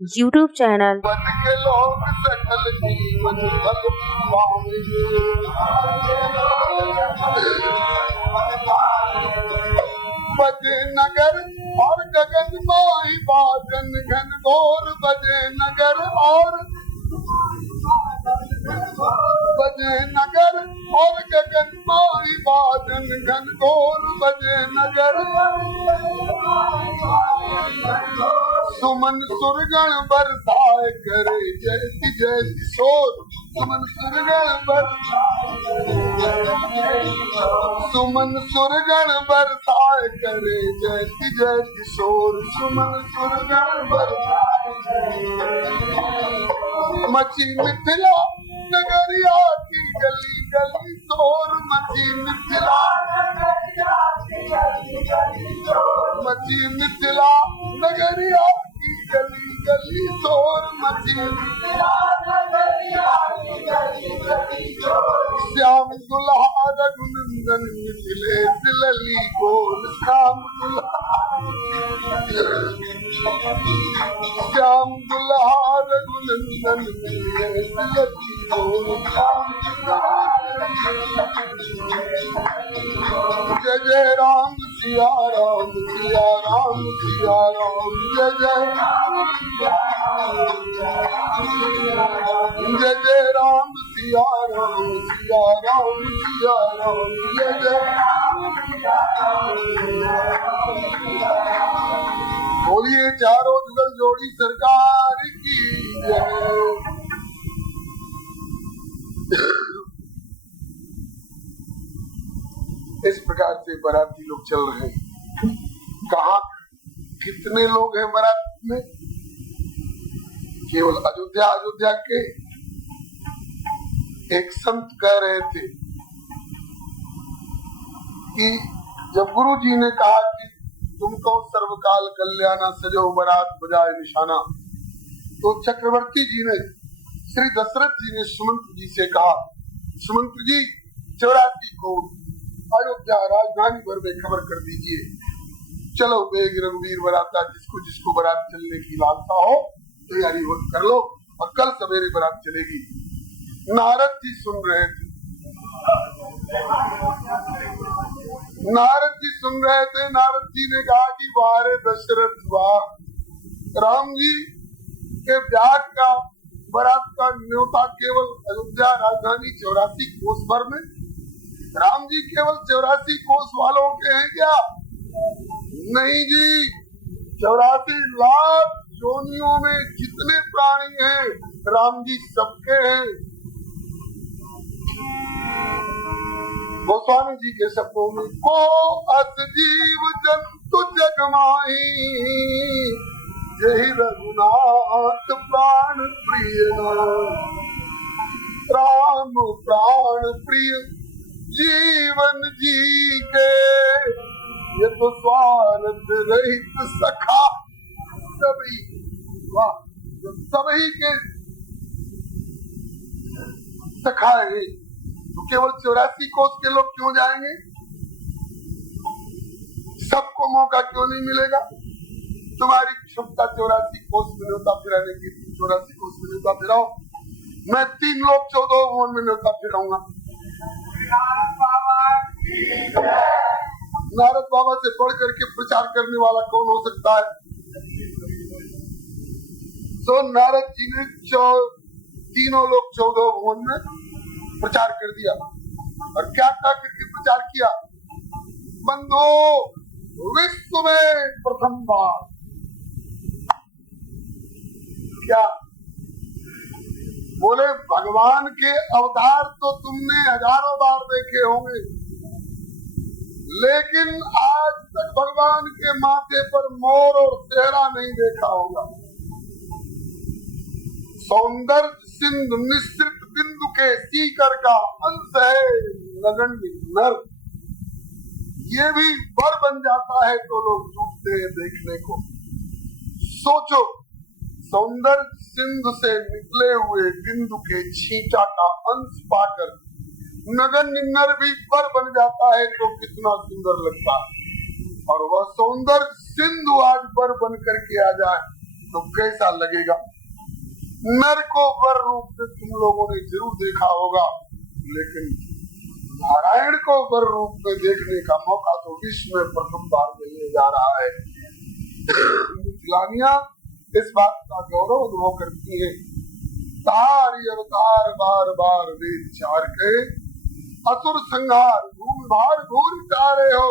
YouTube channel। बजे नगर और गगन माही बादन घन घोर, बजे नगर और बजे नगर और गगन माही बादन घन घोर, बजे नगर सुमन सुरगण बरसाए करे जय जय किशोर, सुमन सुरगण सुमन सुरगण बरसाए करे जय जय किशोर, सुमन सुरगण बरसाए मची मिथिला नगरिया की गली गली शोर, मची मिथिला मची मिथिला नगरिया की गली गली शोर, मची श्याम दुल्हा रघुनंदन मिथिले दिलली गोल, श्याम दुल्हा रघुनंदन मिथिले दिलली गोल, जय जय राम सिया राम सिया राम सिया राम, जय जय जय जय राम सिया राम सिया राम सिया राम, जय जय बोलिए चारों जुगल जोड़ी सरकार की जय। इस प्रकार से बाराती लोग चल रहे हैं। कहाँ कितने लोग हैं बारात में? केवल अयोध्या के एक संत कह रहे थे कि जब गुरु जी ने कहा कि तुमको सर्वकाल कल्याणा सजो बारात बजाए निशाना, तो चक्रवर्ती जी ने, श्री दशरथ जी ने सुमंत जी से कहा, सुमंत जी 84 कोस अयोध्या राजधानी भर में खबर कर दीजिए, चलो बेग रघुवीर बराता, जिसको जिसको बारात चलने की लालसा हो तैयारी कर लो, और कल सवेरे बारात चलेगी। नारद जी सुन रहे थे, नारद जी सुन रहे थे। नारद जी ने कहा कि वाह रे दशरथ वाह, राम जी के ब्याह का बारात का न्योता केवल अयोध्या राजधानी 84 कोस भर में, राम जी केवल 84 कोस वालों के हैं क्या? नहीं जी, 84 लाख योनियों में जितने प्राणी हैं राम जी सबके हैं। गोस्वामी जी के शब्दों में, को अस जीव जंतु जग माही, यही रघुनाथ प्राण प्रिय, राम प्राण प्रिय जीवन जी के, ये तो स्वार्थ रहित सखा सभी, वाह सभी के सखा है। तो केवल 84 कोस के लोग क्यों जाएंगे? सबको मौका क्यों नहीं मिलेगा? तुम्हारी क्षमता 84 कोस में न्योता फिराने की, 84 कोस में न्योता फिराओ, मैं 3 लोग 14 भुवन में न्योता फिराऊंगा। नारद बाबा से बढ़ करके प्रचार करने वाला कौन हो सकता है? तो नारद जी ने तीनों लोग 14 भुवन में प्रचार कर दिया। और क्या क्या करके प्रचार किया? बंधु विश्व में प्रथम बार, क्या बोले? भगवान के अवतार तो तुमने हजारों बार देखे होंगे, लेकिन आज तक भगवान के माथे पर मोर और सेहरा नहीं देखा होगा। सौंदर्य सिंधु निश्चित बिंदु के सीकर का अंश है नगण्य नर, ये भी वर बन जाता है तो लोग झूठते हैं देखने को। सोचो, सौंदर्य सिंधु से निकले हुए बिंदु के छींटा का अंश पाकर नगण्य नर भी वर बन जाता है तो कितना सुंदर लगता है। और वह सौंदर्य सिंधु आज वर बन करके आ जाए तो कैसा लगेगा। नर को वर रूप में तुम लोगों ने जरूर देखा होगा, लेकिन नारायण को वर रूप में देखने का मौका तो विश्व में प्रथम बार मिलने जा रहा है। मिथिलानियां इस बात का गौरव अनुभव करती है। तारी अवतार बार बार वेद चार के असुर संहार भूमि भार घोर तारे हो।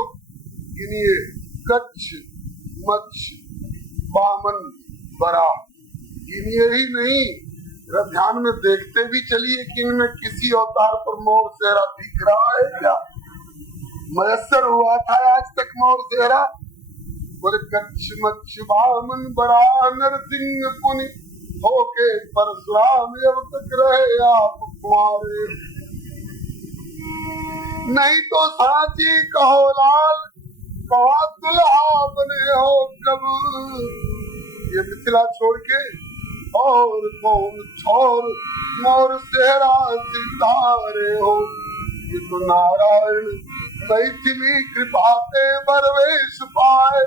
गिनिए कच्छ मत्स्य वामन बरा, गिनिए ही नहीं, ध्यान में देखते भी चलिए कि इनमें किसी अवतार पर मोर सेहरा दिख रहा है क्या? मयसर हुआ था आज तक मोर सेहरा? बोले कच्छ मत्स्य वामन बरा नरसिंह पुनि होके परशुराम अब तक रहे आप कुंवारे। नहीं तो साची कहो लाल कहा दुल्हा बने हो कब। ये मिथिला छोड़ के और कौन छोर मोर सेहरा सितारे हो। ये तो नारायण मैथिली कृपा के बरवेश पाए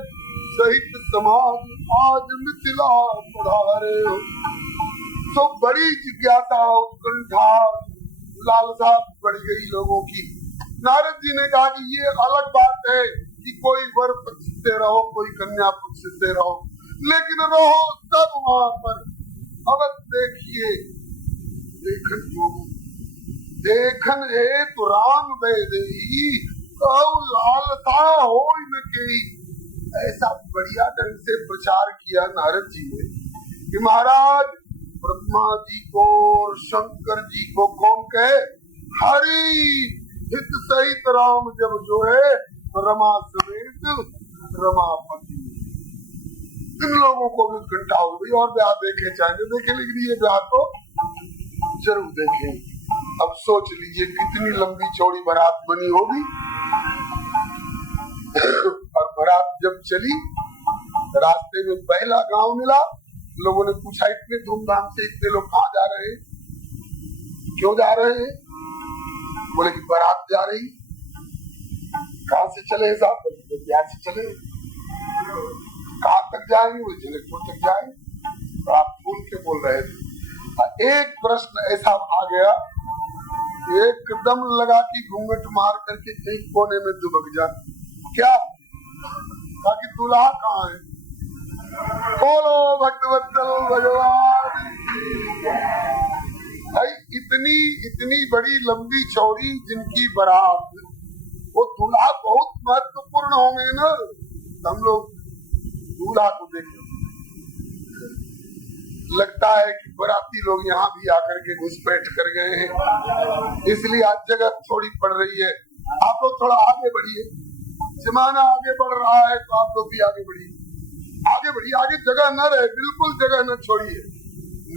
सहित समाज आज मिथिला पधारे हो। तो बड़ी जिज्ञासा उत्कंठा लालसा बढ़ गई लोगों की। नारद जी ने कहा कि ये अलग बात है कि कोई वर पक्ष से रहो कोई कन्या पक्ष से रहो, लेकिन रहो सब वहां पर। अब देखिए देखन देखन है तो राम वेदई लालसा हो न के। ऐसा बढ़िया ढंग से प्रचार किया नारद जी ने कि महाराज ब्रह्मा जी को और शंकर जी को कौन कहे? हरि हित सहित राम जब जो है रमा समेत रमापति। इन लोगों को भी उत्कंठा हो गई और ब्याह देखे चाहे देखे, लेकिन ये ब्याह तो जरूर देखें। अब सोच लीजिए कितनी लंबी चौड़ी बारात बनी होगी। और बारात जब चली रास्ते में पहला गांव मिला। लोगों ने पूछा इतने धूमधाम से इतने लोग कहाँ जा रहे हैं, क्यों जा रहे हैं? बोले कि बारात जा रही। कहाँ से चले साहब? बिहार से चले। कहाँ तक जाएंगे? वो जनकपुर तक जाएंगे। तो आप भूल के बोल रहे थे। एक प्रश्न ऐसा आ गया, एकदम लगा कि घूंघट मार करके एक कोने में दुबक जा। क्या? ताकि दूल्हा कहाँ है? बोलो भक्तवत्सल भगवान। भाई इतनी बड़ी लंबी चौड़ी जिनकी बारात, वो दूल्हा बहुत महत्वपूर्ण होंगे ना। हम लोग दूल्हा को देखें, लगता है कि बाराती लोग यहाँ भी आकर के घुसपैठ कर गए हैं, इसलिए आज जगह थोड़ी पड़ रही है। आप लोग थोड़ा आगे बढ़िए, जमाना आगे बढ़ रहा है तो आप लोग भी आगे बढ़िए। आगे बढ़िए, आगे जगह न रहे, बिल्कुल जगह न छोड़िए,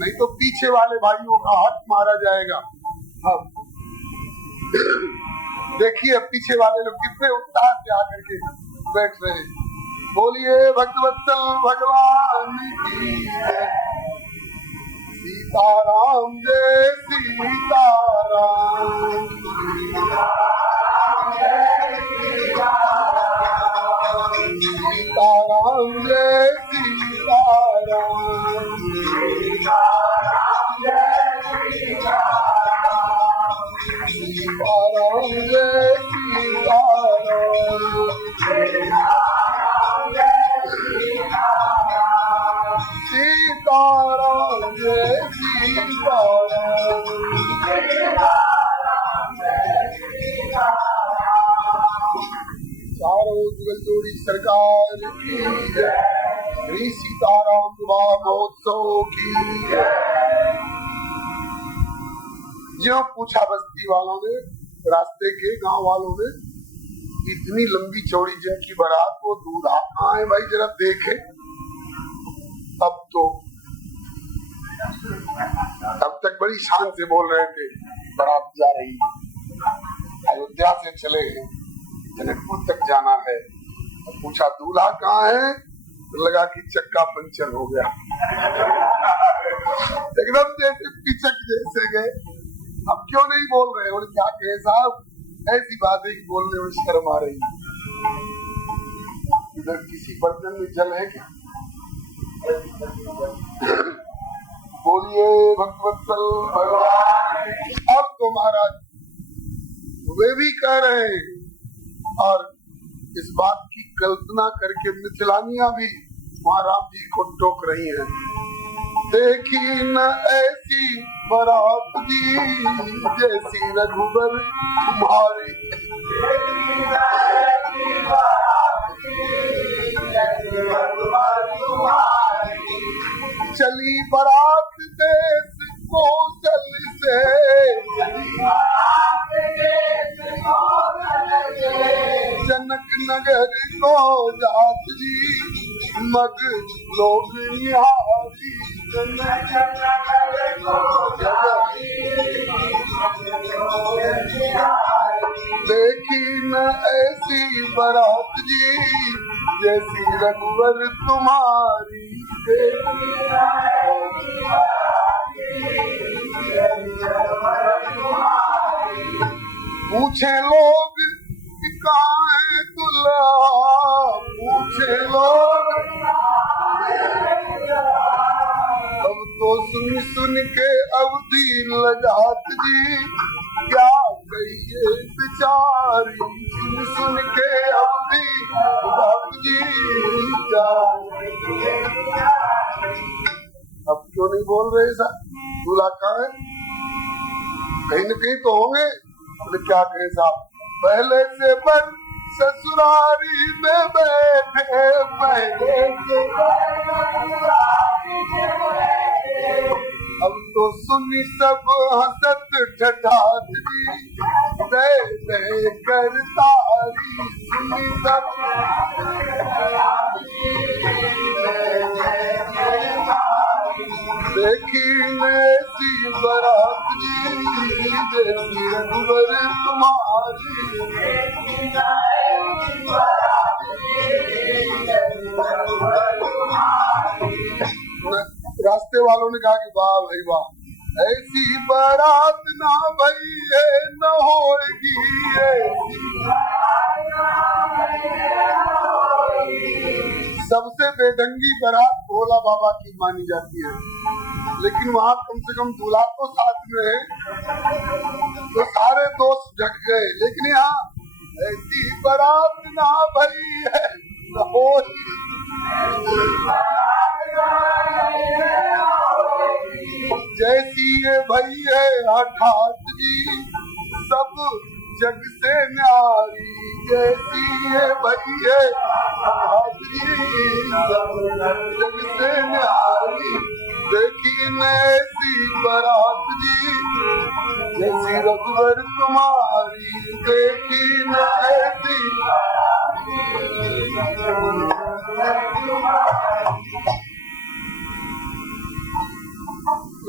नहीं तो पीछे वाले भाइयों का हाथ मारा जाएगा। हाँ देखिए पीछे वाले लोग कितने उत्साह से आकर के बैठ रहे हैं। बोलिए भक्तवत्सल भगवान की सीताराम जय सीताराम। सीताराम जय सीताराम। सीताराम जय सीताराम जय चारों जोड़ी सरकार की जय। श्री सीताराम विवाह महोत्सव की जय। जो पूछा बस्ती वालों ने, रास्ते के गांव वालों ने, इतनी लंबी चौड़ी जिनकी बारात, वो दूल्हा कहाँ है भाई जरा देखे। अब तक बड़ी शान से बोल रहे थे बारात जा रही, अयोध्या से चले हैं, जनकपुर तक जाना है। तो पूछा दूल्हा कहाँ है, तो लगा कि चक्का पंचर हो गया। एकदम जैसे पिचक जैसे गए। अब क्यों नहीं बोल रहे? और क्या कहे साहब, ऐसी बात है कि बोलने में शर्म आ रही। इधर किसी बर्तन में जल है क्या? बोलिए भक्तवत्सल भगवान। अब तो महाराज वे भी कह रहे हैं और इस बात की कल्पना करके मिथिलानियां भी वहाँ राम जी को टोक रही हैं। देखी न ऐसी बारात जी जैसी रघुबर तुम्हारी, चली बारात देश कौशल से, जनक नगर को जात जी मग लोग निहारी, देखी न ऐसी बारात जी जैसी रघुवर तुम्हारी, पूछे लोग कि कहाँ है दुल्हा, पूछे लोग अब तो सुन सुन के अवधि लगात जी क्या कहिए बेचारी, सुन सुन के अवधि लगात जी क्या। अब क्यों नहीं बोल रहे ऐसा? दूल्हा कहाँ है? कहीं न कहीं तो होंगे। बोले क्या कहें साहब, पहले से पर ससुरारी में बैठे, पहले से अब तो सुनी सब हंसत ठठात जी दे दे करतारी, सुनी सब देखी ऐसी बारात जी जैसी रघुबर तुम्हारी, रास्ते वालों ने कहा कि वाह भाई वाह, ऐसी बारात ना भई है न होगी, सबसे बेढंगी बारात भोला बाबा की मानी जाती है, लेकिन वहाँ कम से कम दूल्हा तो साथ में है तो सारे दोस्त ढक गए। लेकिन यहाँ ऐसी बारात ना भई है न होगी, जैसी ये भई है हठात जी सब जग से न्यारी, जैसी ये भई है हठात जी सब जग से न्यारी, देखी न ऐसी बारात जी जैसी रघुवर तुम्हारी, देखी न ऐसी।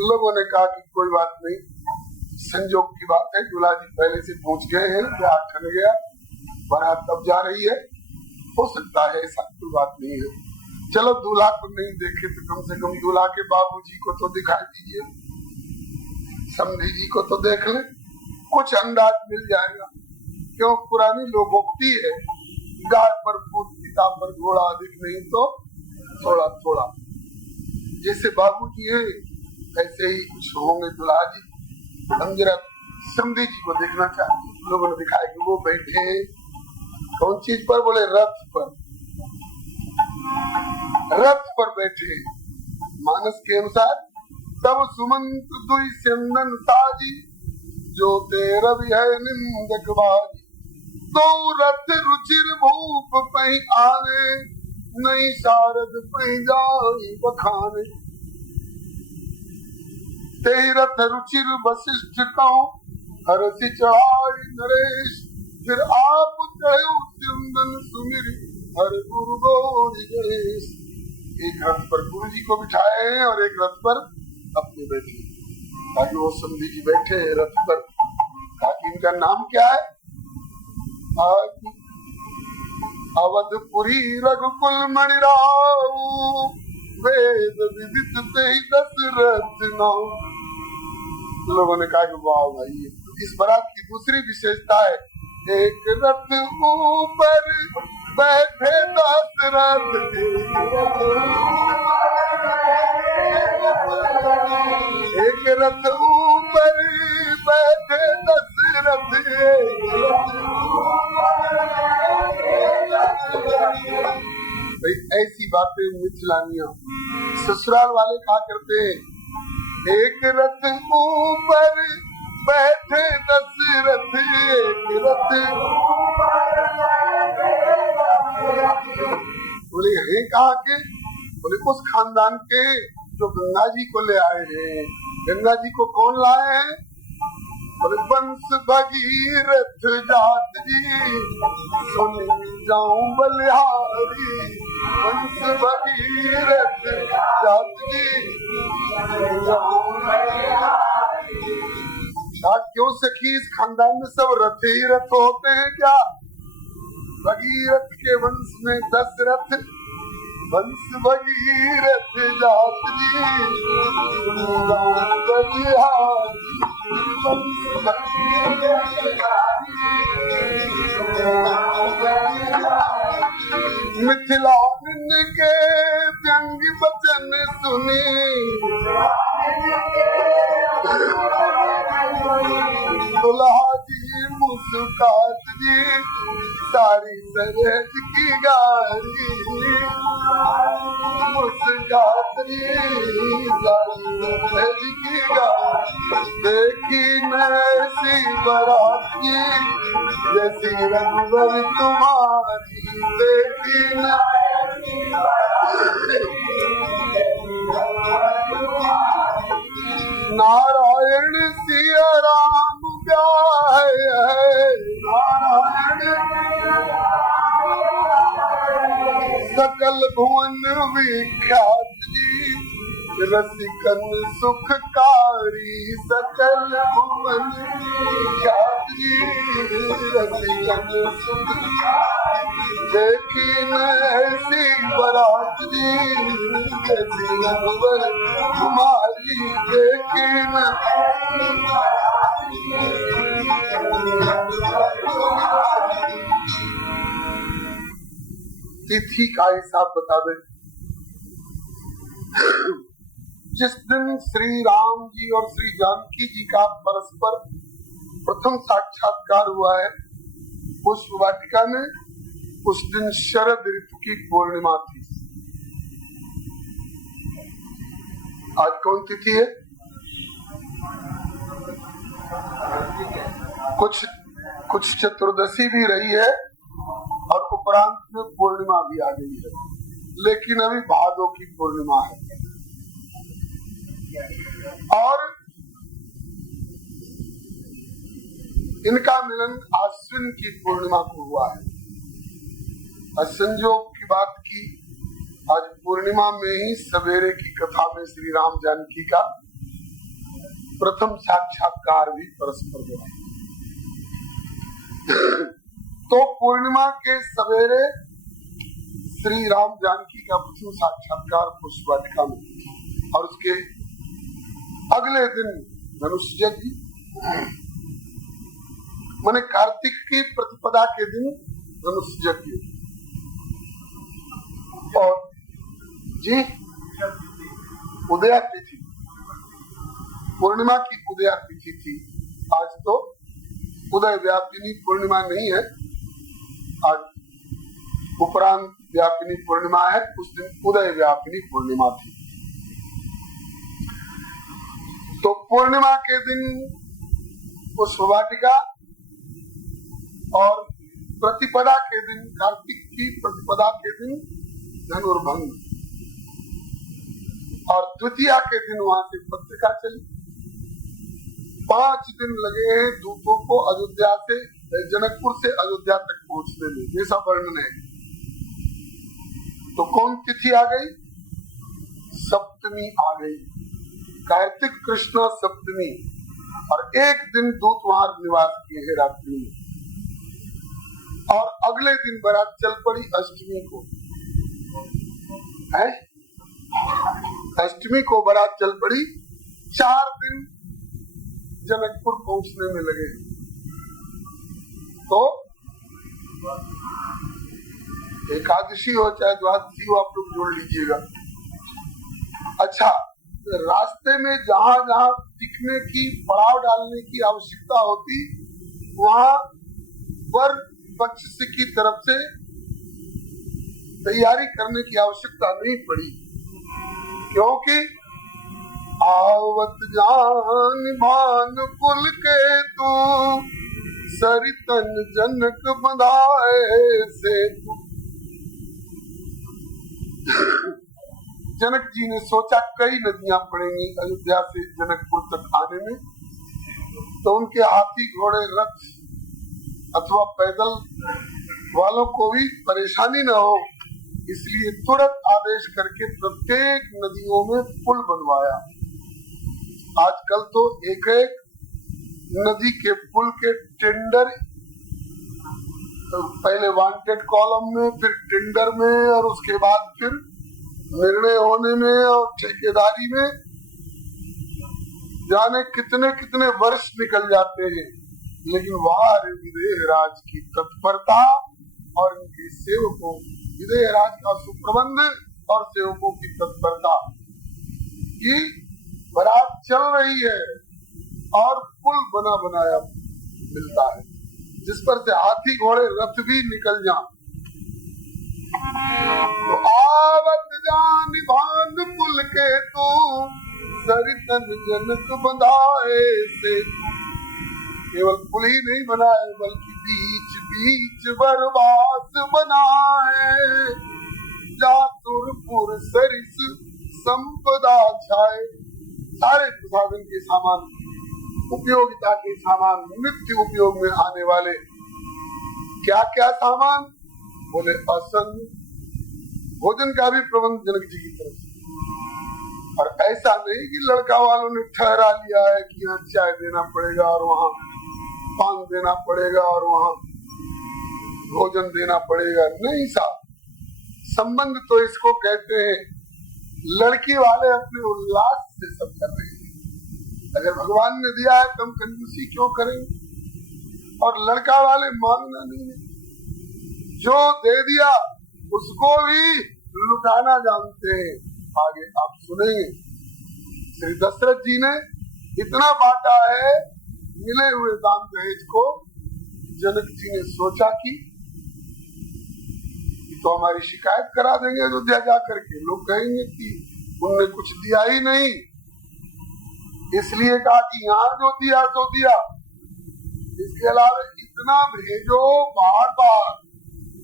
लोगों ने कहा कि कोई बात नहीं, संजोग की बात है, दूल्हा जी पहले से पहुंच गए हैं, ब्याह ठन गया, बारात तब जा रही है, हो सकता है ऐसा कोई बात नहीं है। चलो दूल्हा को नहीं देखे तो कम से कम दूल्हा के बाबूजी को तो दिखाई दीजिए, समधी जी को तो देख ले, कुछ अंदाज मिल जाएगा। क्यों पुरानी लोकोक्ति है, गाय पर भूत पिता पर घोड़ा, अधिक नहीं तो थोड़ा थोड़ा। जैसे बाबूजी है ऐसे ही कुछ होंगे दूल्हा जी। हम जरा समधी जी को देखना चाहते, लोगों ने दिखाया कि वो बैठे कौन चीज पर, बोले रथ पर, रथ पर बैठे मानस के अनुसार। तब सुमंत दुई चंदन साजी जो तेरा भी है निंदक बाजी, तो रथ रुचिर भूप पही आने नहीं शारद पही जाई बखाने, तेहि रथ रुचिर वशिष्ठ कहूं हरसि चढ़ाई नरेश, फिर आप चढ़े चंदन सुमिरी हर गुरु गौरी गणेश। एक रथ पर गुरु जी को बिठाए हैं और एक रथ पर अपने बैठे, ताकि वो समधी जी बैठे रथ पर। ताकि इनका नाम क्या है? अवधपुरी रघुकुल मणिराऊ वेद विदित ते दशरथ नाम। लोगों ने कहा कि वाह भाई, इस बारात की दूसरी विशेषता है, एक रथ ऊपर बैठे दशरथ एक रथ ऊपर बैठे दशरथ भाई ऐसी बातें मिथिलानिया ससुराल वाले कहा करते हैं। एक रथ ऊपर बैठे दशरथ एक रथ बोले हैं कहा के? बोले उस खानदान के जो गंगा जी को ले आए हैं। गंगा जी को कौन लाए हैं? बोले वंश भगीरथ जात जी सुन जाऊं बलिहारी वंश भगीरथ जात जी क्यों सखी इस खानदान में सब रथ ही रथ होते हैं क्या? भगीरथ के वंश में दशरथ वंश भगीरथ जात जी मिथिला के व्यंग वचन सुनी दुल्हा जी मुस्कात जी सारी सरहद की गाड़ी मुस्कात जी सारी सरहद की गाड़ी देखी नैसी बारात की जैसी रंगवर तुम्हारी देखी न नारायण सिया राम है नारायण सकल भुवन विख्यात जी रसिकन सुखकारी सकल भुवन विख्यात जी रसिकन सुखकारी देखी न ऐसी बारात जी जैसी रंगवर तुम्हारी देखी न तिथि का हिसाब बता दे। जिस दिन श्री राम जी और श्री जानकी जी का परस्पर प्रथम साक्षात्कार हुआ है पुष्प वाटिका में, उस दिन शरद ऋतु की पूर्णिमा थी। आज कौन तिथि है? कुछ चतुर्दशी भी रही है और उपरांत में पूर्णिमा भी आ गई है, लेकिन अभी भादों की पूर्णिमा है। और इनका मिलन अश्विन की पूर्णिमा को हुआ है। संजोग की बात की, आज पूर्णिमा में ही सवेरे की कथा में श्री राम जानकी का प्रथम साक्षात्कार भी परस्पर हुआ। तो पूर्णिमा के सवेरे श्री राम जानकी का प्रथम साक्षात्कार पुष्प वाटिका में, और उसके अगले दिन धनुष यज्ञ माने कार्तिक की प्रतिपदा के दिन धनुष यज्ञ। और जी उदया तिथि, पूर्णिमा की उदया तिथि थी। आज तो उदय व्यापिनी पूर्णिमा नहीं है, आज उपरांत व्यापिनी पूर्णिमा है, उस दिन उदय व्यापिनी पूर्णिमा थी। तो पूर्णिमा के दिन पुष्प वाटिका और प्रतिपदा के दिन, कार्तिक की प्रतिपदा के दिन धनुर्भंग, और द्वितीया के दिन वहां से पत्रिका चली। 5 दिन लगे हैं दूतों को अयोध्या से, जनकपुर से अयोध्या तक पहुंचने में, जैसा वर्णन है। तो कौन तिथि आ गई? सप्तमी आ गई, कार्तिक कृष्ण सप्तमी। और एक दिन दूत वहां निवास किए हैं रात्रि में, और अगले दिन बारात चल पड़ी अष्टमी को। है अष्टमी को बारात चल पड़ी। 4 दिन जनकपुर पहुंचने में लगे। तो एकादशी हो चाहे द्वादशी हो, आप लोग जोड़ लीजिएगा। अच्छा, रास्ते में जहाँ जहाँ टिकने की, पड़ाव डालने की आवश्यकता होती, वहाँ वर पक्ष की तरफ से तैयारी करने की आवश्यकता नहीं पड़ी, क्योंकि आवत जान भान पुल के तू, सरितन जनक बंधाए से तू। जनक जी ने सोचा कई नदियां पड़ेंगी अयोध्या से जनकपुर तक आने में, तो उनके हाथी घोड़े रथ अथवा पैदल वालों को भी परेशानी न हो, इसलिए तुरंत आदेश करके प्रत्येक नदियों में पुल बनवाया। आजकल तो एक एक नदी के पुल के टेंडर, पहले वांटेड कॉलम में, फिर टेंडर में, और उसके बाद फिर निर्णय होने में और ठेकेदारी में जाने कितने कितने वर्ष निकल जाते हैं। लेकिन वार विदेह राज की तत्परता और इनके सेवकों, विदेह राज का सुप्रबंध और सेवकों की तत्परता की बारात चल रही है और पुल बना बनाया मिलता है, जिस पर से हाथी घोड़े रथ भी निकल जाएं। तो आवत जान भान पुल के तू, सरितन जनक बंधाए से। केवल पुल ही नहीं बनाए, बल्कि बीच बीच बरबास बनाए, जातुरपुर सरिस संपदा छाए। सारे प्रसाधन के सामान, उपयोगिता के सामान, नित्य उपयोग में आने वाले क्या क्या सामान, बोले आसन, भोजन का भी प्रबंध जनक जी की तरफ से। और ऐसा नहीं कि लड़का वालों ने ठहरा लिया है कि यहाँ चाय देना पड़ेगा और वहाँ पान देना पड़ेगा और वहाँ भोजन देना पड़ेगा, नहीं साहब। संबंध तो इसको कहते हैं, लड़की वाले अपने उल्लास से सब कर रहे हैं। अगर भगवान ने दिया है तो हम कंजूसी क्यों करेंगे? और लड़का वाले मांगना नहीं है, जो दे दिया उसको भी लुटाना जानते हैं। आगे आप सुनेंगे, श्री दशरथ जी ने इतना बांटा है मिले हुए दान दहेज को, जनक जी ने सोचा कि तो हमारी शिकायत करा देंगे अयोध्या जाकर के, लोग कहेंगे कि उन्होंने कुछ दिया ही नहीं। इसलिए कहा कि यहाँ जो दिया तो दिया, इसके अलावा इतना भेजो बार बार,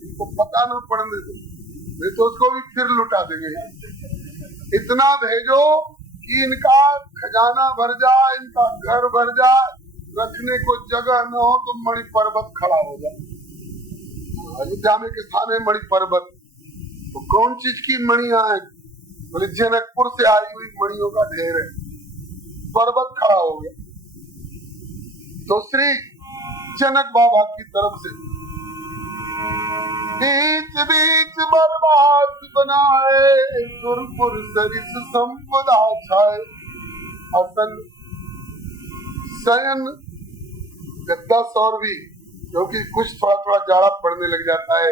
इनको पता न पड़ने दो, वे तो उसको भी फिर लुटा देंगे। इतना भेजो कि इनका खजाना भर जाए, इनका घर भर जाए, रखने को जगह न हो तो मणि पर्वत खड़ा हो जाए। अयोध्या में के स्थान है मणि पर्वत, तो कौन चीज की मणियां हैं? बोले जनकपुर से आई हुई मणियों का ढेर है। पर्वत खड़ा हो गया। तो श्री जनक बाबा की तरफ से बीच बीच बरबास बनाए, सुरपुर सरिस संपदा छाए। आसन शयन गद्दा सौरवी, क्योंकि कुछ थोड़ा थोड़ा जाड़ा पड़ने लग जाता है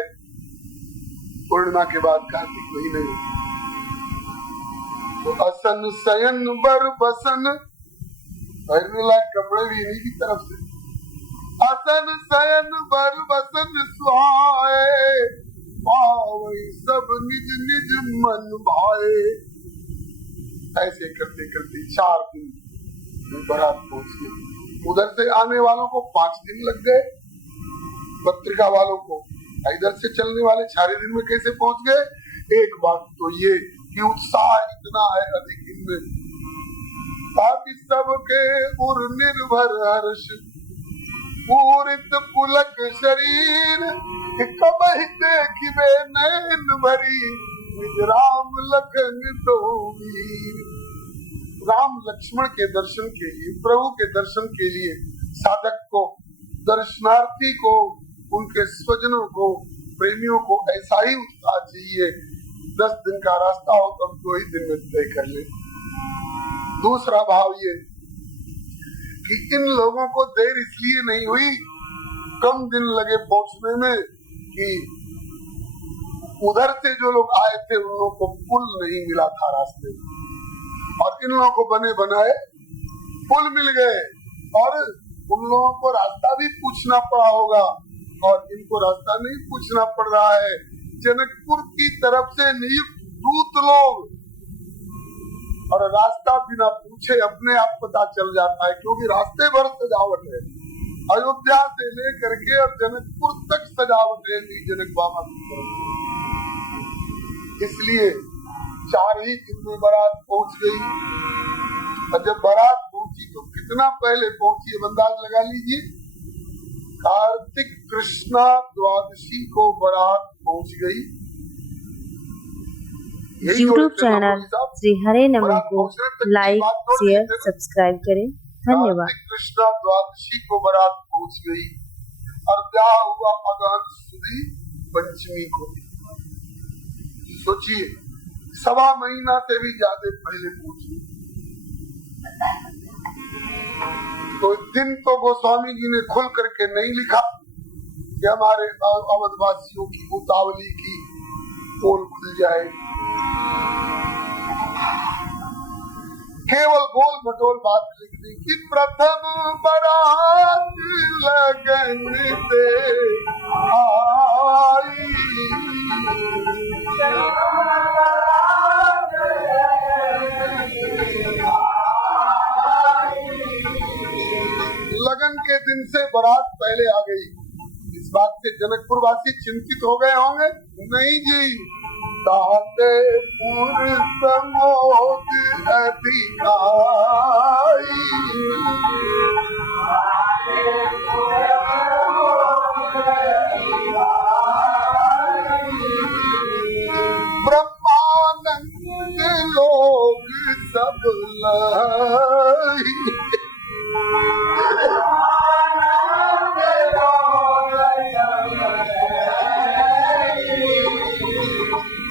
पूर्णिमा के बाद, कार्तिक महीने में। तो असन शयन बर बसन, पहनने लायक कपड़े भी इन्हीं की तरफ से। असन शयन बर बसन सुहाए, पावई सब निज निज मन भाए। ऐसे करते करते 4 दिन बारात पहुंच गई। उधर से आने वालों को 5 दिन लग गए, पत्रिका वालों को। इधर से चलने वाले 4 दिन में कैसे पहुंच गए? एक बात तो ये कि उत्साह इतना है अधिक इनमें, ताकि सबके उर निर्भर हर्ष, पूरित पुलक शरीर, कबहि देखिबे नैन भरी, निज राम लखन दो वीर। राम लक्ष्मण के दर्शन के लिए, प्रभु के दर्शन के लिए साधक को, दर्शनार्थी को, उनके स्वजनों को, प्रेमियों को ऐसा ही उत्साह चाहिए। 10 दिन का रास्ता हो तो 2 ही दिन में तय कर ले। दूसरा भाव ये कि इन लोगों को देर इसलिए नहीं हुई, कम दिन लगे पहुंचने में, कि उधर से जो लोग आए थे उन लोगों को पुल नहीं मिला था रास्ते में, और इन लोगों को बने बनाए पुल मिल गए, और उन लोगों को रास्ता भी पूछना पड़ा होगा, और इनको रास्ता नहीं पूछना पड़ रहा है। जनकपुर की तरफ से नियुक्त दूत लोग, और रास्ता बिना पूछे अपने आप पता चल जाता है, क्योंकि रास्ते भर सजावट है। अयोध्या से लेकर के और जनकपुर तक सजावट है जनक बाबा की तरफ। इसलिए 4 ही दिन में बारात पहुंच गई, और जब बारात पहुंची तो कितना पहले पहुंची है अंदाज लगा लीजिए। कार्तिक कृष्णा द्वादशी को बारात पहुंच गई। यूट्यूब चैनल श्री हरे नमः को लाइक शेयर सब्सक्राइब करें। धन्यवाद। कृष्णा द्वादशी को बारात पहुंच गई और ब्याह हुआ अगहन सुदी पंचमी को। सोचिए 1.25 महीना से भी ज्यादा पहले पहुंची। तो दिन तो गोस्वामी जी ने खुल करके नहीं लिखा कि हमारे अवधवासियों की उतावली की पोल खुल जाए, केवल गोल मटोल बात लिख दी कि प्रथम बारात लगन दे आई, लगन के दिन से बारात पहले आ गई। इस बात से जनकपुर वासी चिंतित हो गए होंगे? नहीं जी, ताते पुर प्रमोद अधिकाई, ब्रह्मानंद लोग सब लाई,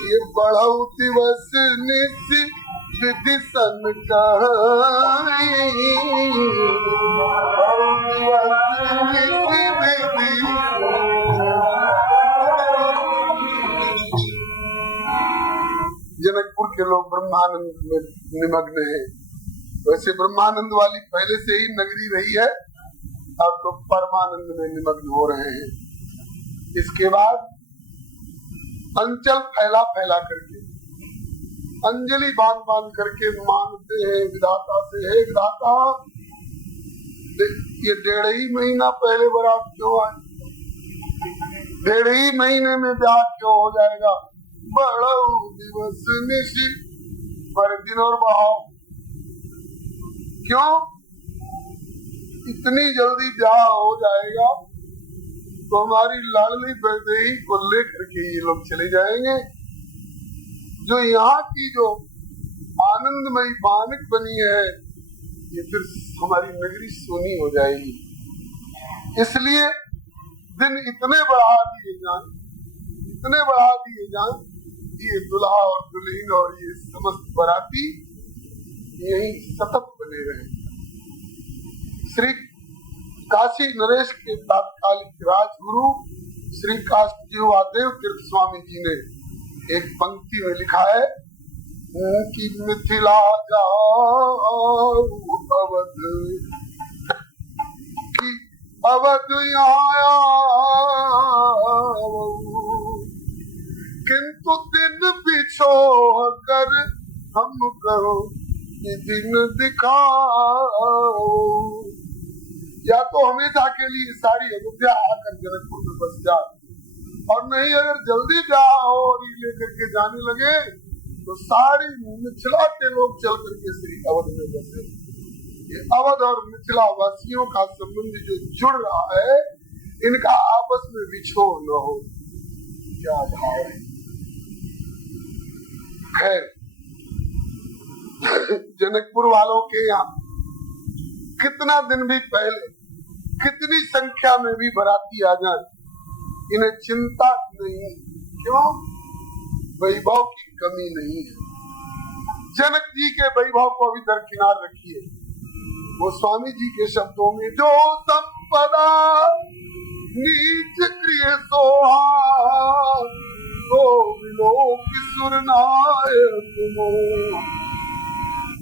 ये बढ़ऊ दिवस निस विधि सनकाई, जनकपुर के लोग ब्रह्मानंद में निमग्न हैं। वैसे ब्रह्मानंद वाली पहले से ही नगरी रही है, अब तो परमानंद में निमग्न हो रहे हैं। इसके बाद अंचल फैला फैला करके, अंजलि बांध बांध करके मांगते हैं विधाता से, हे विधाता ये 1.5 ही महीना पहले बारात क्यों आई, 1.5 ही महीने में ब्याह क्यों हो जाएगा, बढ़ऊ दिवस निशि पर दिन और बढ़ाओ, क्यों इतनी जल्दी ब्याह हो जाएगा तो हमारी लाडली बैदेही को लेकर के ये लोग चले जाएंगे। जो यहाँ की जो आनंदमयी मानक बनी है ये फिर हमारी नगरी सोनी हो जाएगी। इसलिए दिन इतने बढ़ा दिए जाएं, इतने बढ़ा दिए जाएं, ये दुल्हा और दुल्हन और ये समस्त बाराती यही सतत बने रहे। श्री काशी नरेश के तात्कालिक राजगुरु श्री काशीवादेव तीर्थ स्वामी जी ने एक पंक्ति में लिखा है कि मिथिला जाओ अवध की अवध किंतु दिन बिछो कर हम करो ये दिन दिखाओ, या तो हमेशा के लिए सारी अयोध्या आकर जनकपुर में बस जाए, और नहीं अगर जल्दी ब्याह हो और ये लेकर के जाने लगे तो सारी मिथिला के लोग चल करके श्री अवध में बसे। ये अवध और मिथिला वासियों का संबंध जो जुड़ रहा है, इनका आपस में विछोह न हो, क्या भाव है। खैर जनकपुर वालों के यहाँ कितना दिन भी पहले कितनी संख्या में भी बाराती आ जाए इन्हें चिंता नहीं। क्यों? वैभव की कमी नहीं है। जनक जी के वैभव को अभी दरकिनार रखिए। वो स्वामी जी के शब्दों में जो संपदा नीच प्रिय सोहा को विलोक सुर नायक मोह।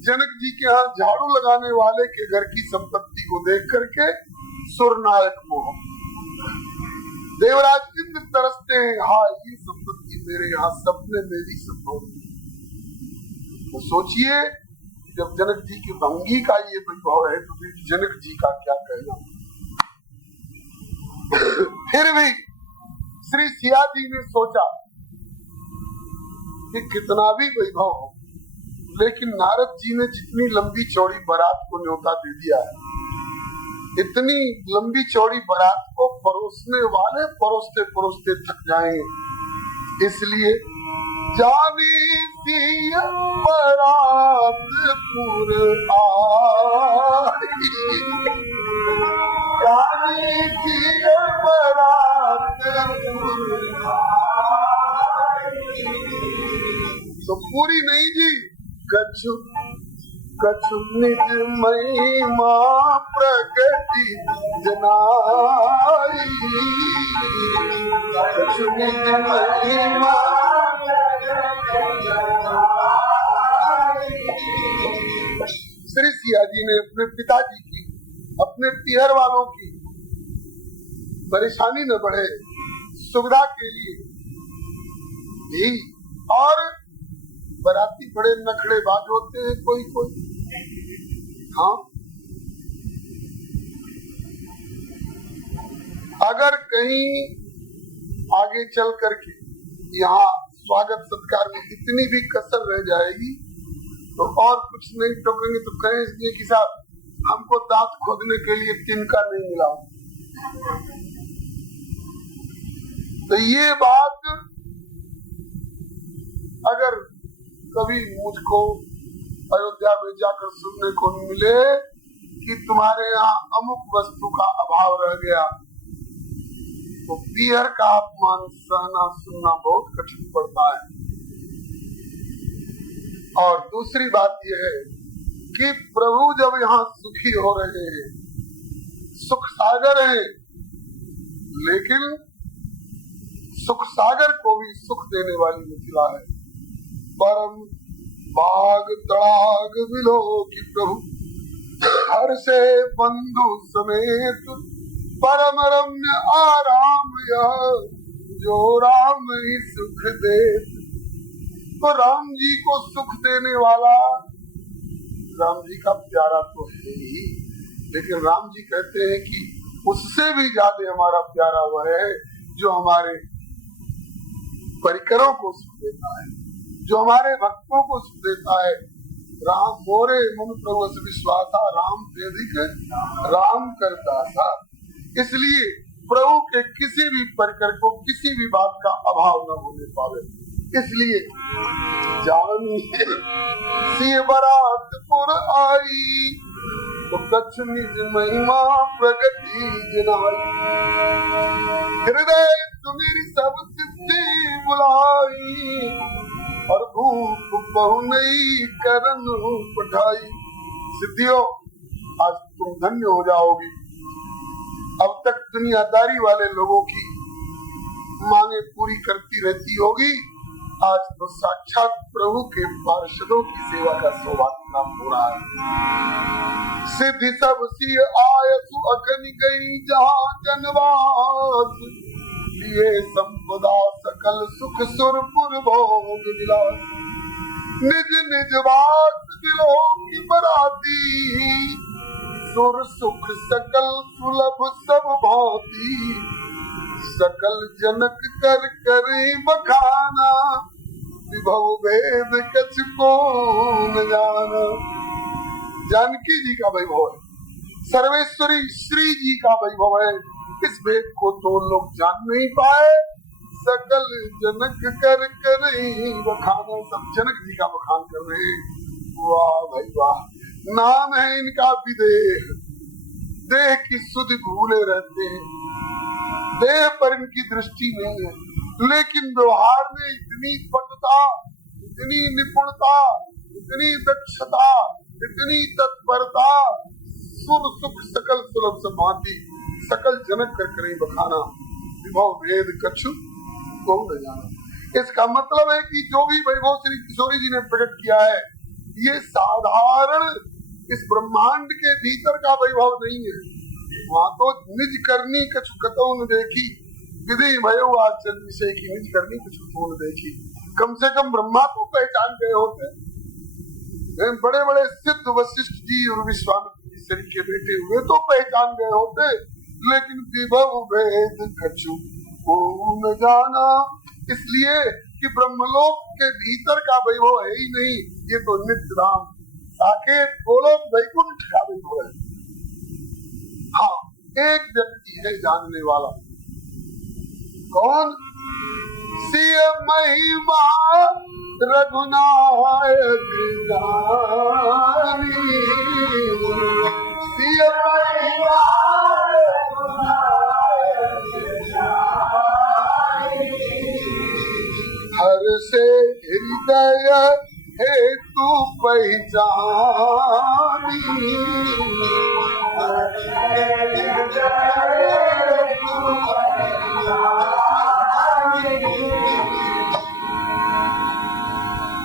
जनक जी के यहाँ झाड़ू लगाने वाले के घर की संपत्ति को देख करके सुरनायक मोह। देवराज इंद्र तरसते हैं, हाँ ये संपत्ति मेरे यहाँ सपने में भी संभव नहीं। तो सोचिए जब जनक जी की भंगी का ये वैभव है तो फिर जनक जी का क्या कहना। फिर भी श्री सिया जी ने सोचा कि कितना भी वैभव हो, लेकिन नारद जी ने जितनी लंबी चौड़ी बारात को न्योता दे दिया है, इतनी लंबी चौड़ी बारात को परोसने वाले परोसते परोसते थक जाएंगे। इसलिए जानी सी बारात पुर आई, जानी सी बारात पुर आई। तो पूरी नहीं जी, कछु कछु निज महिमा प्रगति जनाई, कछु निज महिमा श्री सिया जी ने अपने पिताजी की, अपने पियर वालों की परेशानी न बढ़े सुविधा के लिए भी, और बराती बड़े नखड़े बाज होते हैं कोई कोई, हाँ अगर कहीं आगे चल करके यहाँ स्वागत सत्कार में इतनी भी कसर रह जाएगी तो और कुछ नहीं टोकेंगे तो कहेंगे कि साहब हमको दांत खोदने के लिए तिनका नहीं मिला। तो ये बात अगर कभी मुझको अयोध्या में जाकर सुनने को मिले कि तुम्हारे यहाँ अमुक वस्तु का अभाव रह गया तो पीहर का अपमान सहना सुनना बहुत कठिन पड़ता है। और दूसरी बात यह है कि प्रभु जब यहाँ सुखी हो रहे हैं, सुख सागर है, लेकिन सुख सागर को भी सुख देने वाली मिथिला है। परम बाग तड़ाग विलो की प्रभु हर से बंधु समेत, परम रम्य आराम यह जो राम ही सुख दे। तो राम जी को सुख देने वाला राम जी का प्यारा तो है ही, लेकिन राम जी कहते हैं कि उससे भी ज्यादा हमारा प्यारा वह है जो हमारे परिकरों को सुख देता है, जो हमारे भक्तों को सुख देता है। राम मोरे मन प्रभु से विश्वासा, राम से अधिक राम करता था। इसलिए प्रभु के किसी भी परिकर को किसी भी बात का अभाव न होने पावे। इसलिए जानी सी बरातपुर आई तो कछ निज महिमा प्रगति जनाई, हृदय तुम्हारी सब सिद्धि बुलाई, और भूप बहु नई करन पठाई। सिद्धियों आज तुम धन्य हो जाओगी। अब तक दुनियादारी वाले लोगों की मांगे पूरी करती रहती होगी, आज तो साक्षात प्रभु के पार्षदों की सेवा का सौभाग्य प्राप्त हो रहा है। सिद्धि सब सी आयसु अखनि गई जहाँ जनवास, लिए संपदा सकल सुख सुरपुर भोग विलास। निज निज वास बिलो की बराती, सुर सुख सकल सुलभ सब भांति। सकल जनक कर करे बखाना, विभव भेद कछ को न जाना। जानकी जी का वैभव है, सर्वेश्वरी श्री जी का वैभव है, इस भेद को तो लोग जान नहीं पाए। सकल जनक कर करे बखाना, सब जनक जी का बखान कर रहे हैं। वाह भाई वाह, नाम है इनका विदेह, देह की सुध भूले रहते हैं, देह पर इनकी दृष्टि नहीं है, लेकिन व्यवहार में इतनी पटुता, इतनी निपुणता, इतनी दक्षता, इतनी तत्परता। सुर सुख सकल सुलभ समाधि, सकल जनक कर करे बखाना, विभव भेद कछु को न जाना। इसका मतलब है कि जो भी वैभव श्री किशोरी जी ने प्रकट किया है ये साधारण इस ब्रह्मांड के भीतर का वैभव नहीं है। वहां तो निज करनी कछु कतौ न देखी, विधि भयो आचरण विषय की निज करनी कछु कतौ न देखी। कम से कम ब्रह्मा को पहचान गए होते, बड़े बड़े सिद्ध वशिष्ठ जी और विश्वामित्र जी के बेटे हुए तो पहचान गए होते, लेकिन विभव भेद कछु को न जाना, इसलिए कि ब्रह्मलोक के भीतर का वैभव है ही नहीं, ये तो नित्य राम साकेत गोलोक वैकुंठ का वैभव है। हाँ, एक व्यक्ति है जानने वाला, कौन? सिय महिमा रघुनायक जानी, सिय महिमा हर से हृदय हेतु पहचानी,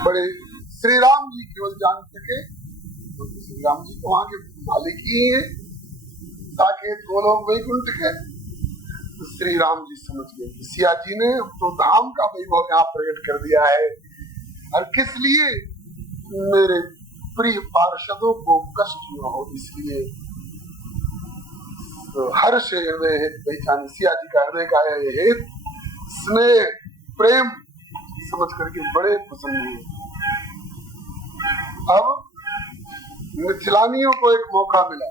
बड़े श्री राम जी केवल जान सके, तो श्री राम जी तो वहां के मालिक ही है, साकेत गोलोक वैकुंठ के। श्री राम जी समझ गए कि सिया जी ने तो धाम का वैभव यहाँ प्रकट कर दिया है, और किस लिए? मेरे प्रिय पार्षदों को कष्ट न हो, इसलिए तो हर्ष हृदय पहचान, सिया जी का हृदय का हेत स्नेह प्रेम समझ करके बड़े पसंद हुए। अब मिथिलानियों को एक मौका मिला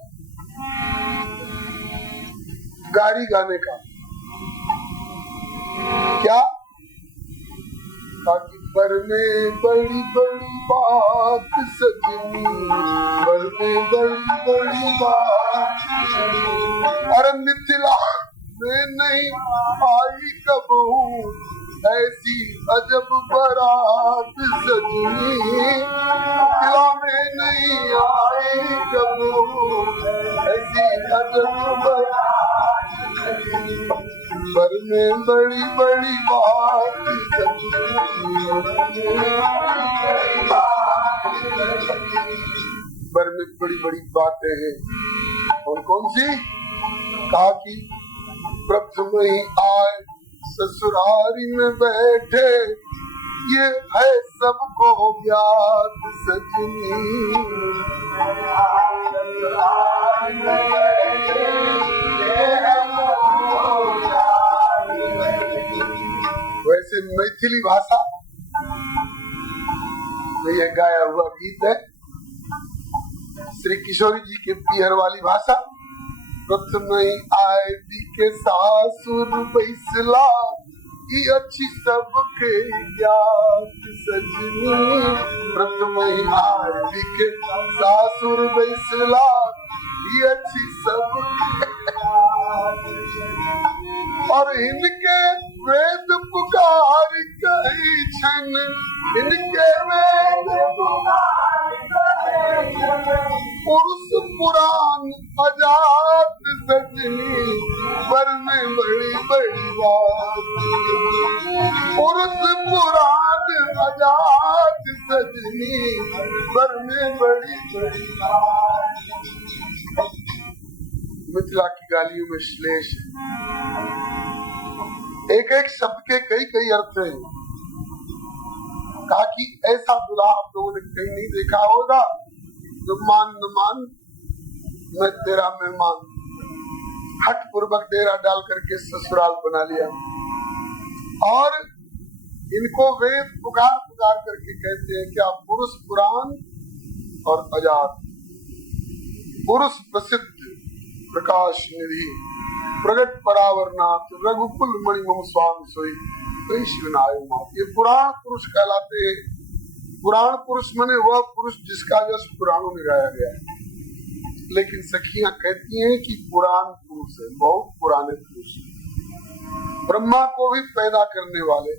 गाड़ी गाने का। क्या? ताकि पर में बड़ी बड़ी बात सजनी, पर में बड़ी बड़ी बात, अरे मिथिला में नहीं आई कबहू ऐसी अजब बारात सजनी, मिथिला में नहीं आई कबहू ऐसी अजब बारात, पर में बड़ी बड़ी बात पर में बड़ी बड़ी बातें हैं। और कौन सी? कहा कि प्रथम ही आए ससुरारी में बैठे, ये है सबको ज्ञात सजनी, वैसे मैथिली भाषा में यह गाया हुआ गीत है, श्री किशोरी जी के पीहर वाली भाषा। प्रथम ही आए के सासुर बैसला, ये अच्छी सबके ज्ञात सजनी, प्रथम ही आए के सासुर बैसला, ये अच्छी सबके, और इनके वेद पुकार कही छन, इनके वेद पुकार कही छन, पुरुष पुराण अजात सजनी, पर में बड़ी बड़ी बात, पुरुष पुराण अजात सजनी, पर में बड़ी बड़ी बात। मिथिला की गालियों में श्लेष है, एक एक शब्द के कई कई अर्थ हैं। कहा कि ऐसा दुल्हा आप लोगों ने कहीं नहीं देखा होगा जो मान न मान मैं तेरा मेहमान, हट पूर्वक डेरा डाल करके ससुराल बना लिया। और इनको वेद पुकार पुकार करके कहते हैं क्या? पुरुष पुराण और अजात, पुरुष प्रसिद्ध प्रकाश निधि प्रगट परावरनाथ, रघुकुल मणि मम स्वामी सोई, ये पुराण पुरुष कहलाते हैं। पुराण पुरुष माने वह पुरुष जिसका यश पुराणों में गाया गया है। लेकिन सखियां कहती हैं कि पुराण पुरुष है, बहुत पुराने पुरुष, ब्रह्मा को भी पैदा करने वाले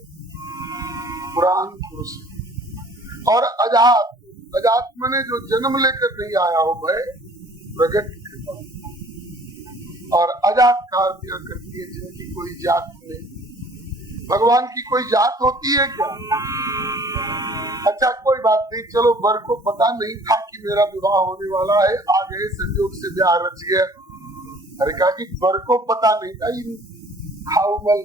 पुराण पुरुष। और अजात, अजात माने जो जन्म लेकर नहीं आया हो भय प्रगट कृपा। और अजात का अर्थ करती है जिनकी कोई जात नहीं। भगवान की कोई जात होती है क्या? अच्छा कोई बात नहीं, चलो वर को पता नहीं था कि मेरा विवाह होने वाला है, आ गए संयोग से ब्याह रच गया। अरे कहा कि वर को पता नहीं था, खाऊमल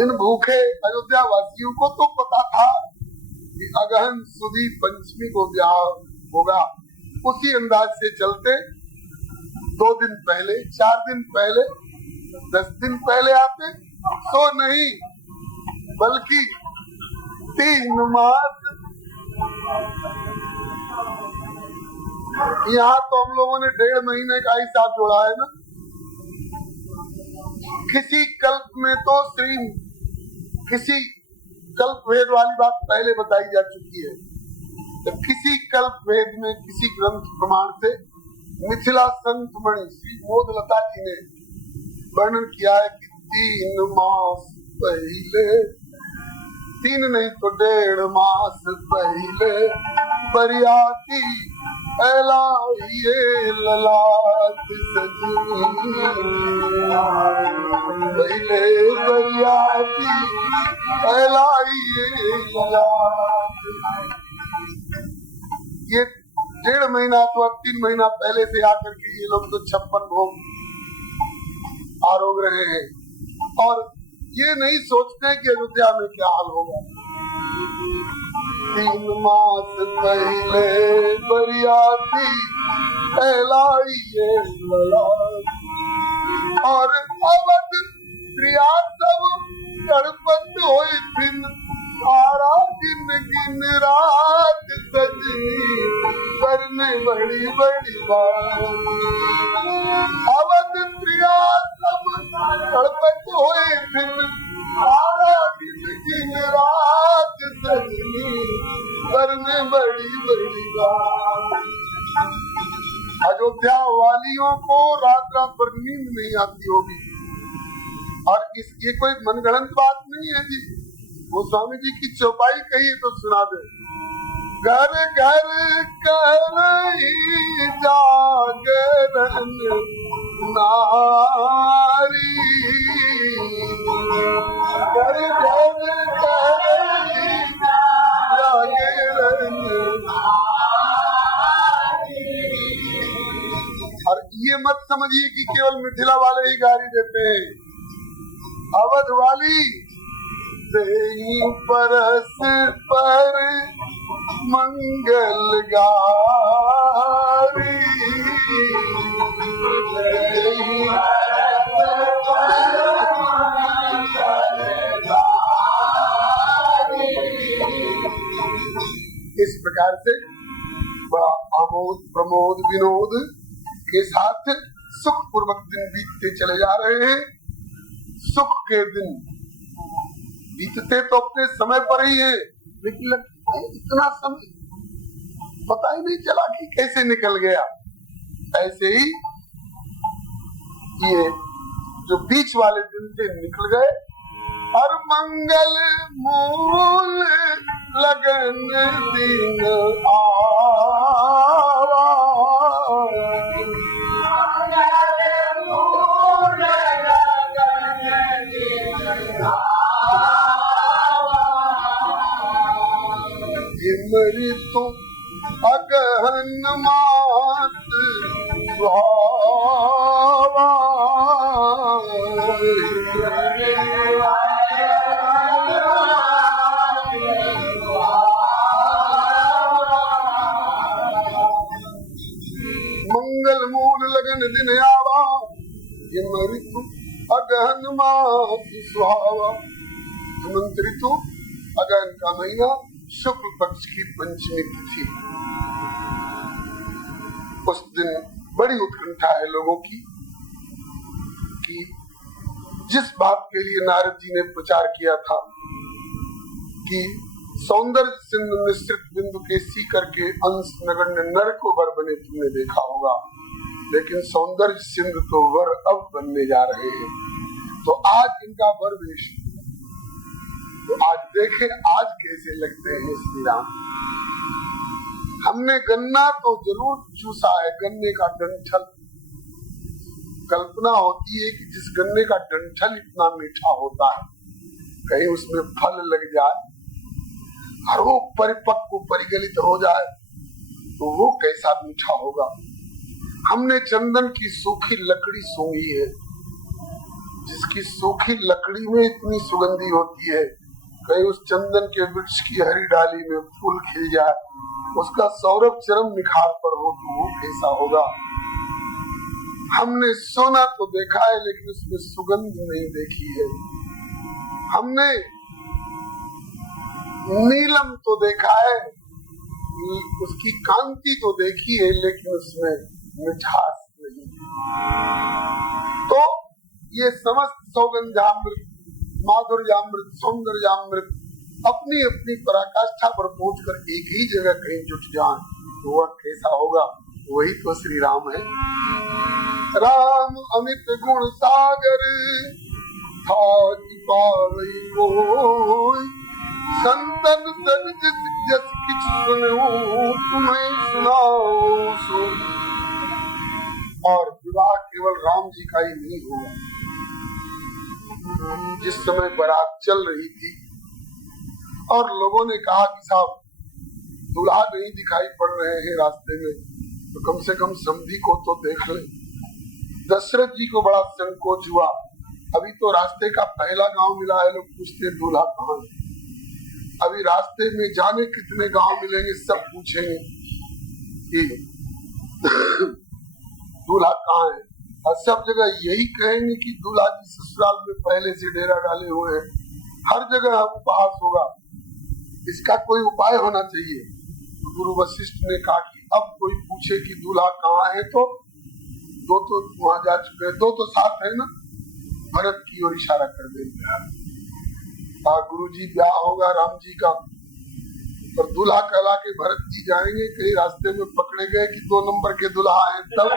इन भूखे अयोध्या वासियों को तो पता था कि अगहन सुदी पंचमी को ब्याह होगा। उसी अंदाज से चलते 2 दिन पहले, 4 दिन पहले, 10 दिन पहले आते, सो नहीं बल्कि 3 मास। यहाँ तो हम लोगों ने 1.5 महीने का हिसाब जोड़ा है ना। किसी कल्प में तो किसी कल्प भेद वाली बात पहले बताई जा चुकी है। तो किसी कल्प भेद में किसी ग्रंथ प्रमाण से मिथिला संत मणि श्री मोदलता जी ने वर्णन किया है कि 3 मास पहले, 3 नहीं तो 1.5 मास पहले बरियाती एलाइए ललाट सजनी, पहले बरियाती एलाइए ललाट। ये 1.5 महीना अथवा 3 महीना पहले से आकर के ये लोग तो 56 भोग आरोग रहे हैं और ये नहीं सोचते कि अयोध्या में क्या हाल होगा। 3 मास पहले बरियाती एलाइए ललाट, और अवध प्रिया सब गणपत होई दिन, सारा दिन गिन रात सजनी करने बड़ी बड़ी बात। अवध प्रिया सब गणपत होई दिन, सारा दिन गिन रात सजनी करने बड़ी बड़ी बात। अयोध्या वालियों को रात रात भर नींद नहीं आती होगी, और ये कोई मनगढ़ंत बात नहीं है जी। वो स्वामी जी की चौपाई कही तो सुना दे। घर घर करई जागरण नारी, घर घर करई जागरण नारी। और ये मत समझिए कि केवल मिथिला वाले ही गाली देते हैं। अवध वाली देई परस पर मंगल गारी, इस प्रकार से बड़ा आमोद प्रमोद विनोद के साथ सुख पूर्वक दिन बीतते चले जा रहे हैं। सुख के दिन बीतते तो अपने समय पर ही है, लेकिन इतना समय पता ही नहीं चला कि कैसे निकल गया। ऐसे ही ये जो बीच वाले दिन थे निकल गए, और मंगल मूल लगन दिन आवा, मृत्यु अगहन मात सुहावा। मंगल मूल लगन दिन आवा, ये मृत्यु अगहन मात सुहावा। हेमंत ऋतु अगहन का महीना, शुक्ल पक्ष की पंचमी तिथि। उस दिन बड़ी उत्कंठा है लोगों की कि जिस बात के लिए नारद जी ने प्रचार किया था कि सौंदर्य सिंधु मिश्रित बिंदु के सीकर के अंश नगण्य नर को वर बने, तुमने देखा होगा, लेकिन सौंदर्य सिंधु तो वर अब बनने जा रहे हैं। तो आज इनका वर वेश, तो आज देखें आज कैसे लगते हैं श्री राम। हमने गन्ना तो जरूर चूसा है, गन्ने का डंठल, कल्पना होती है कि जिस गन्ने का डंठल इतना मीठा होता है, कहीं उसमें फल लग जाए और वो परिपक्व परिगलित हो जाए तो वो कैसा मीठा होगा। हमने चंदन की सूखी लकड़ी सूंघी है, जिसकी सूखी लकड़ी में इतनी सुगंधी होती है, कहीं उस चंदन के वृक्ष की हरी डाली में फूल खिल जाए, उसका सौरभ चरम निखार पर हो तो वो कैसा होगा। हमने सोना तो देखा है लेकिन उसमें सुगंध नहीं देखी है। हमने नीलम तो देखा है, उसकी कांति तो देखी है लेकिन उसमें मिठास नहीं। तो ये समस्त सौगंधामृत, माधुर्यामृत, सौंदर्यामृत अपनी अपनी पराकाष्ठा पर पहुंचकर एक ही जगह कहीं जुट जाएं तो वह कैसा होगा। वही तो श्री राम है। राम अमित गुण सागर था पावई कोई, संतन तन जिस जस किछ सुनो तुम्हें सुनाओ सो। और विवाह केवल राम जी का ही नहीं हुआ। जिस समय बारात चल रही थी और लोगों ने कहा कि साहब दूल्हा नहीं दिखाई पड़ रहे हैं रास्ते में, तो कम से कम समधी को तो देख ले। दशरथ जी को बड़ा संकोच हुआ, अभी तो रास्ते का पहला गांव मिला है, लोग पूछते दूल्हा कहाँ है। अभी रास्ते में जाने कितने गांव मिलेंगे, सब पूछेंगे कि दूल्हा कहाँ है, और सब जगह यही कहेंगे कि दूल्हा जी ससुराल में पहले से डेरा डाले हुए हैं। हर जगह उपहास होगा, इसका कोई उपाय होना चाहिए। तो गुरु वशिष्ठ ने कहा कि अब कोई पूछे कि दूल्हा कहाँ है तो दो तो वहां जा चुके, दो तो साथ है ना, भरत की ओर इशारा कर देंगे। गुरु जी ब्याह होगा राम जी का, और दूल्हा कहला के भरत जी जाएंगे, कहीं रास्ते में पकड़े गए कि 2 नंबर के दूल्हा हैं तब।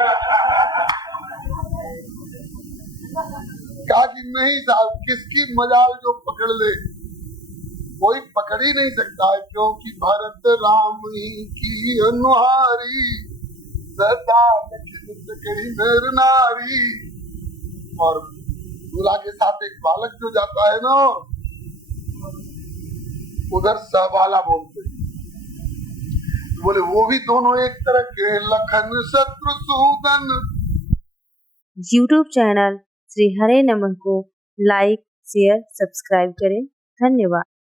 कहा कि नहीं साहब, किसकी मजाल जो पकड़ ले, कोई पकड़ ही नहीं सकता है, क्योंकि भरत राम ही की अनुहारी सदा नर नारी। और दूल्हा के साथ एक बालक जो जाता है ना, उधर सहबाला बोलते बोले वो भी दोनों एक तरह के लखन शत्रुसूदन। YouTube चैनल श्री हरे नमः को लाइक, शेयर, सब्सक्राइब करें। धन्यवाद।